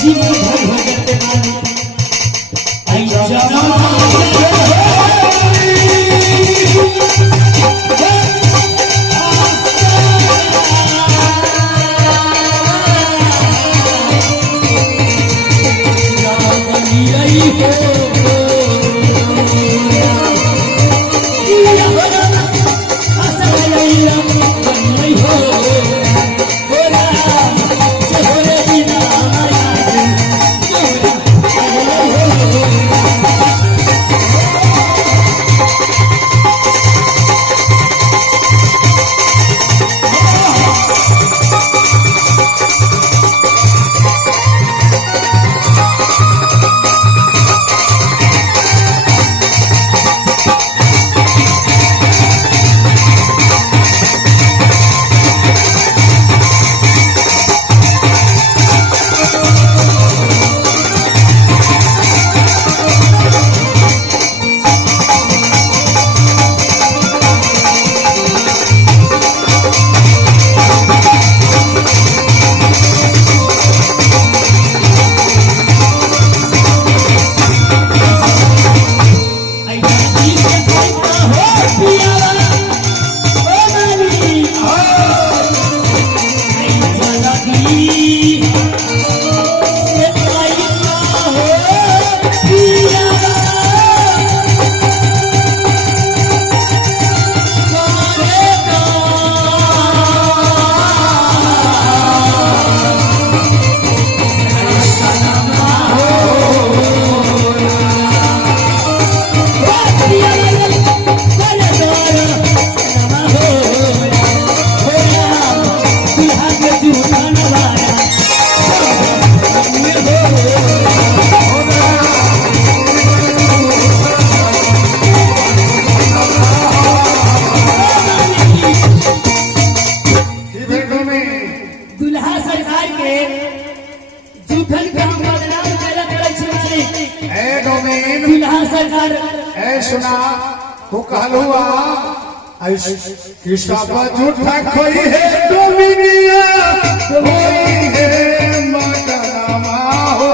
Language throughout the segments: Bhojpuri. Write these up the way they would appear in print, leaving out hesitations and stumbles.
जीवन भर भगत मानी आई जमाना सुना तो कहलुआ किसा झूठा कोई है डोमिनिया कोई है मगनमा हो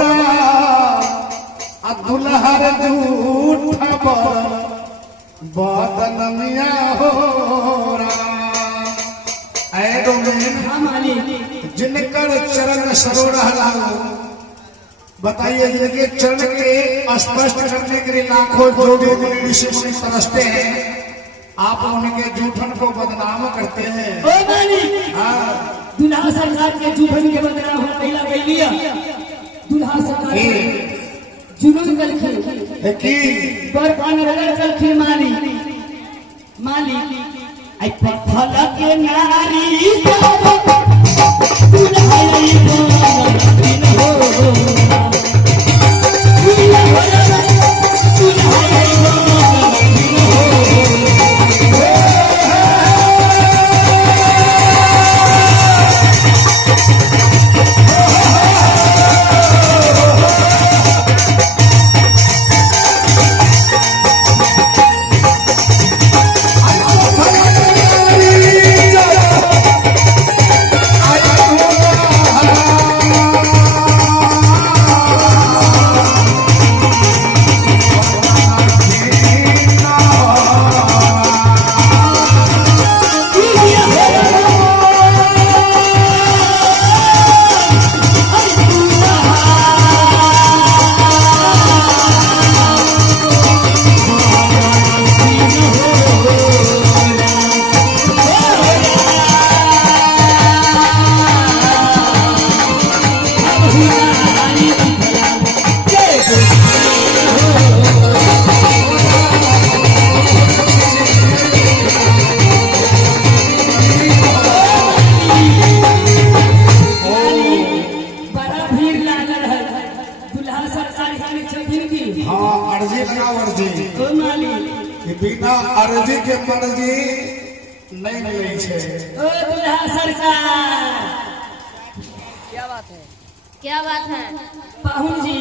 रहा दुल्हर झूठा बदनमिया हो रहा ऐ डोमिन जिनकर चरण सरोरा लागो बताइए जिनके चरण के स्पष्ट करने के लिए लाखों जोड़े ऋषि मुनि तरसते हैं, आप उनके जूठन को बदनाम करते हैं। दुल्हा सरकार के जूठन के बदनाम पहला कह लिया। दुल्हा सरकार जुलूम करके पर करके माली आई फल के नारी बिना अर्जी के मर्जी नहीं मिले छे। ओ दुल्हा सरकार, क्या बात है? क्या बात है? पाहुन जी,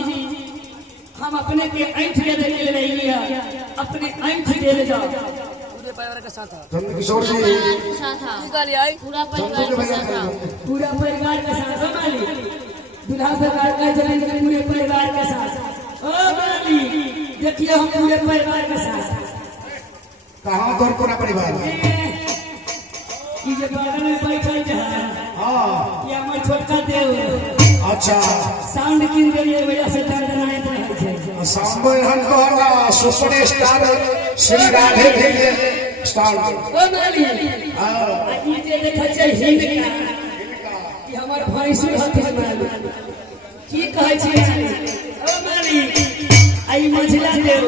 हम अपने के ऐंठ के दे ले लिया, अपने ऐंठ दे ले जाओ। पूरे परिवार के साथ किशोर जी साथ निकालिए आई पूरा परिवार के साथ पूरा परिवार के साथ दूल्हा सरकार का जमीन के पूरे परिवार के साथ। ओ मालिक देखिए हम पूरे परिवार के साथ। कहाँ तोर पूरा परिवार? ये जो बगल में बैठल है हाँ ये हमार छोटका देव। अच्छा साउंड किन के लिए वजह से दर्दनायक रहे छे। साउंड हन कहला सुपर स्टार श्री राधे के स्टार। ओ मालिक हाँ ये जे देखै छै हिंद का कि हमर भैंसुर हथिन मालिक की कहै छी मालिक। ओ मालिक आई मझला देव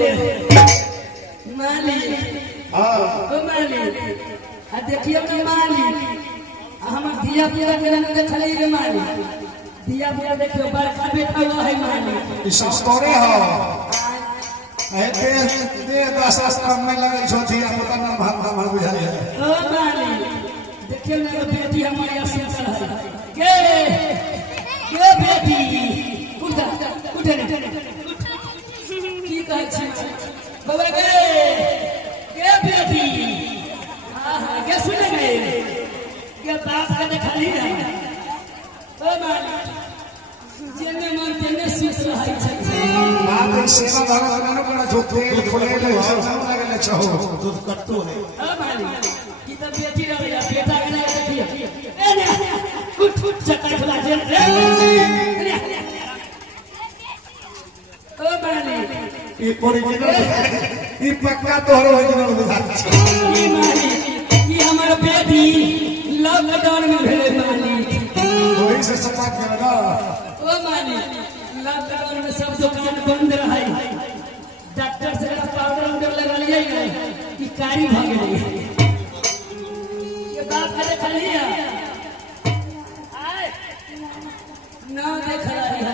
मालिक। हाँ ओ मालिक आ देखियो ना मालिक हमर धिया पुता के रंग देखले रे मालिक। धिया पुता देखियो बड़का बेटा हुआ है मालिक। ई सब तोरे हो एते दे 10 कम में लगे छो धिया पुता ना भाग बुझाई है। ओ मालिक देखियो ना बेटी हमारी असीम है के बेटी उठा उठा की कहै छी बाबा के बेटी के सुन गए के बाप का देखली है। ओ मालिक जेने मन तेने सुत रहै छै। बात सेवा भगवान न करा जो तेल खोले ले सब लगले छहो दूध कट्टो है। ओ मालिक की तो बेटी रहे बेटा के ना देखिए ए ने उठ उठ चक्कर खुला दे रे। ओ मालिक ई ओरिजिनल ई पक्का तोहरो ओरिजिनल बुझात छै। ई मालिक ई हमर बेटी लॉकडाउन में भेले मालिक। वही से समाज में ना ओ मालिक लॉकडाउन में सब दुकान बंद रहे। डॉक्टर से पाउडर उडर लगा लिए कि कारी भाग गई। ये बात करे चलिए आए ना देख रही है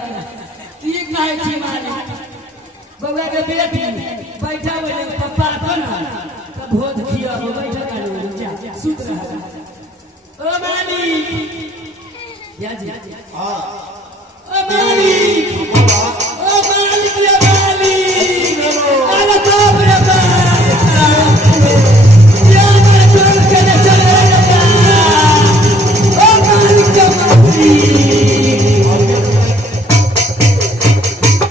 ठीक नहीं थी मालिक। बउआ के बेटी बैठा हुए पप्पा को ना तब भोज खिया हो बैठा कर जा सुत रहा। ओ मालिक या जी हां ओ मालिक ओ मालिक रे मालिक अरे बाप रे बाप ये मेरे घर के न चले लगा। ओ मालिक के मालिक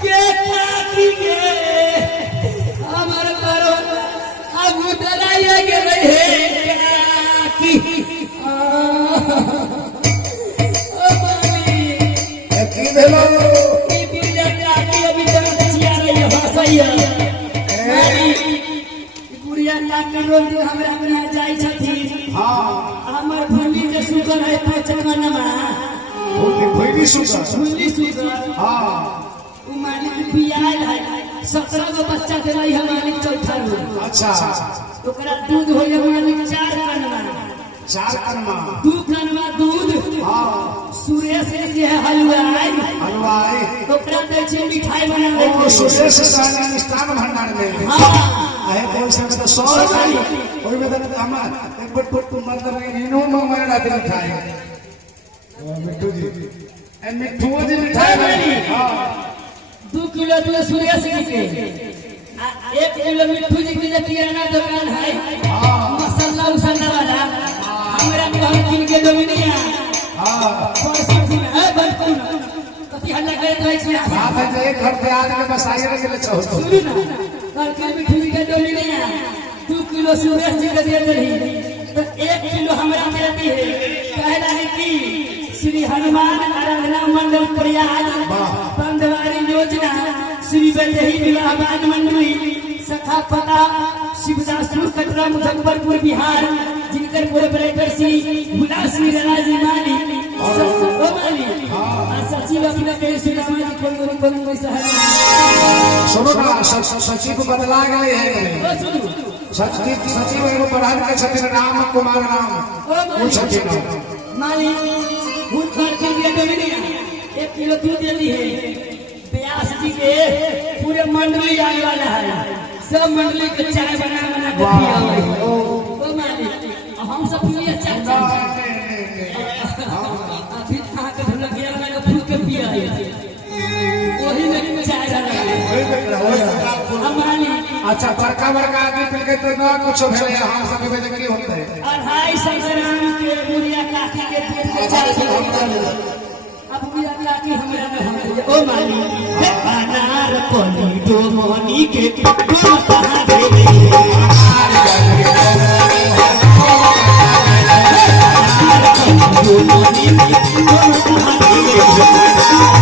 के काकी के हमर करो आगु दलाइए गेले हे काकी। ओ मालिक की भेलो ई बुढ़िया काकी अभी तक चिया रही है हंसैया। ई बुढ़िया काकी रोज दिन हमरा के जाई छथिन। हां हमर भूमि के सुगर है पचकनमा भोली सुगर भूमि सुगर। हां उ मालिक बियाह है 17 गो बच्चा के रही है मालिक चौथा में। अच्छा ओकरा दूध होय मालिक 4 कनवा 4 कनमा 2 कनवा दूध। हां सुरेश जे है हलवाई हलवाई ओकरा दै छै मिठाई बना दे ओ सुरेश साना मिष्ठान भंडार में। हां आहे कोई से तो 100 वाली ओई में तो हम एक बट बट मतलब इनो में रात मिठाई मिठू जी ए मिठू जी मिठाई। हां 2 किलो दूध सुरेश जी के आ 1 किलो मिठू जी के किराना दुकान है। मसाला उसला वाला हमरा कहल किन के डोमिनिया। हां पैसा दिन है बंकुन कति हल्ला करत रहै छी। बात है जे एक घर पे आज के बस आगे के चाहो सुनी ना कल के मिठू जी के डोमिनिया 2 किलो सुरेश जी के दे देही तो 1 किलो हमरा दे दी है। कहला है कि श्री हनुमान आराधना मंडल प्रयाग बंदवारी योजना श्री वैदेही विवाह बाग मंडली सखा पता शिवदासपुर कटरा मुजफ्फरपुर बिहार जिनकर प्रोपराइटर श्री गुलाब श्री राजी माली सचिव अपना कहीं सुनामा जी कोन सहयोग। सुनो ना सचिव बदला गए हैं। सुनो सचिव एगो प्रधान के छथिन राम कुमार राम वो छथिन माली भूत भर के लिए डोमिनिया 1 किलो दूध दे दी है। व्यास जी के पूरे मंडली आने वाला है। सब मंडली के चाय बना बना के पिया ओ मालिक हम सब पिए चाय अभी कहाँ के ढोलक गया लगा फूल के पिया वही में चाय बना मालिक। अच्छा बड़का बड़का आदमी मिल के तो ना कुछ भेले हम सब में की होता है। 250 ग्राम के बुढ़िया काकी के पेट के चाय अब भी अल्लाह की हमरा में हम ओ माली हे अनार पनी दो मोनी के दो कहां दे दो मोनी के दो कहां दे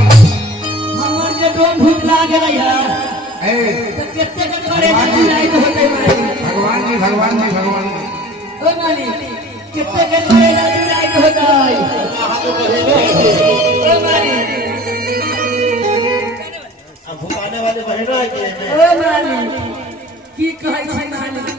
हमर जे डोम भूत लागल है ए, तो केते के करे जुराई होते मारी भगवान जी भगवान जी भगवान जी ओ माली केते के करे जुराई होतै ओ माली अब भुकाने वाले बहन है कि ओ माली की कहै छै माली